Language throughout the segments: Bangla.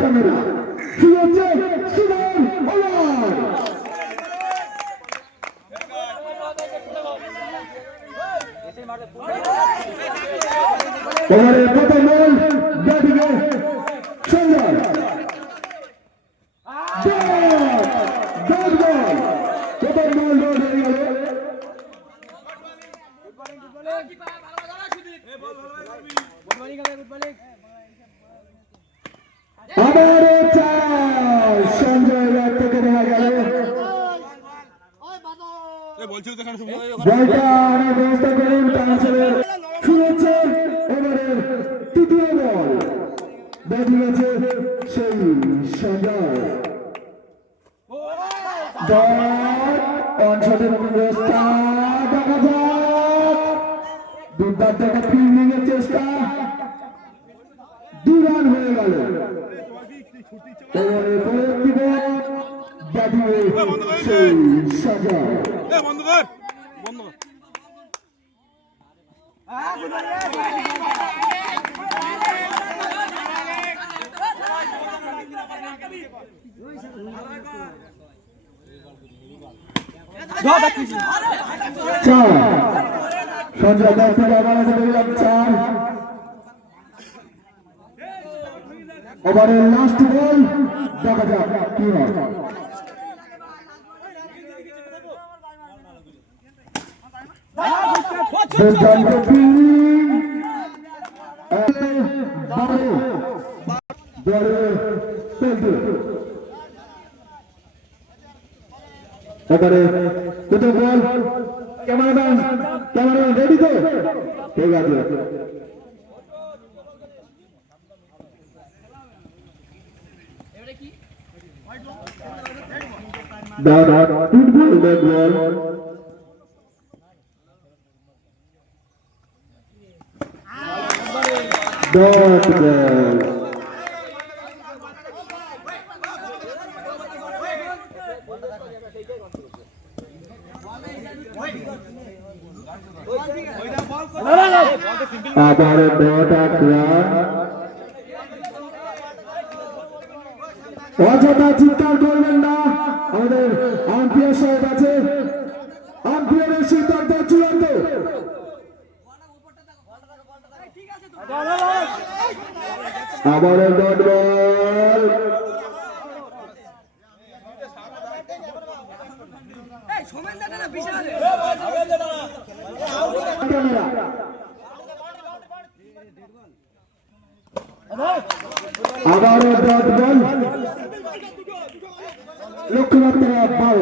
ক্যামেরা শুরু হচ্ছে সুমন ওভার ওভারের প্রথম বল ব্যাটিংয়ে সঞ্জয় সঞ্জয় ব্যাট থেকে নেওয়া গেল বলটা আনার ব্যবস্থা করুন কাউন্সিলের শুরু হচ্ছে ওভারের তৃতীয় বল ব্যাটিং আছে সেই সঞ্জয় অনশটের ব্যবস্থা দেখা যাক দুর্দান্ত একটা ফিল্ডিং এর চেষ্টা 2 রান হয়ে গেল ওভারের পরবর্তী বল ব্যাটিং সেই সঞ্জয় সঞ্জয় ব্যাট থেকে আবার বেরিয়ে 4 ওভারের লাস্ট বল দেখা যাক কি হয় ক্যামেরাম্যান রেডি তো ঠিক আছে আবার অযথা চিৎকার করবেন না আমাদের আম্পায়ার সাহেব আছে আম্পায়ারের সিদ্ধান্ত চূড়ান্ত আবারও ডট বল আবারও ডট বল লক্ষ্যমাত্রা বল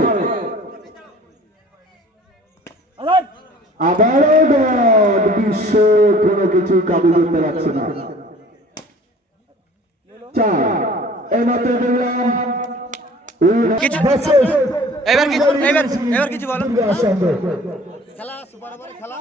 আবারও ডট বিশ্ব কোনো কিছু কাবু করতে পারছে না 4 এইমাত্র দেখলাম এবার কিছু বলো খেলা বড় বড় খেলা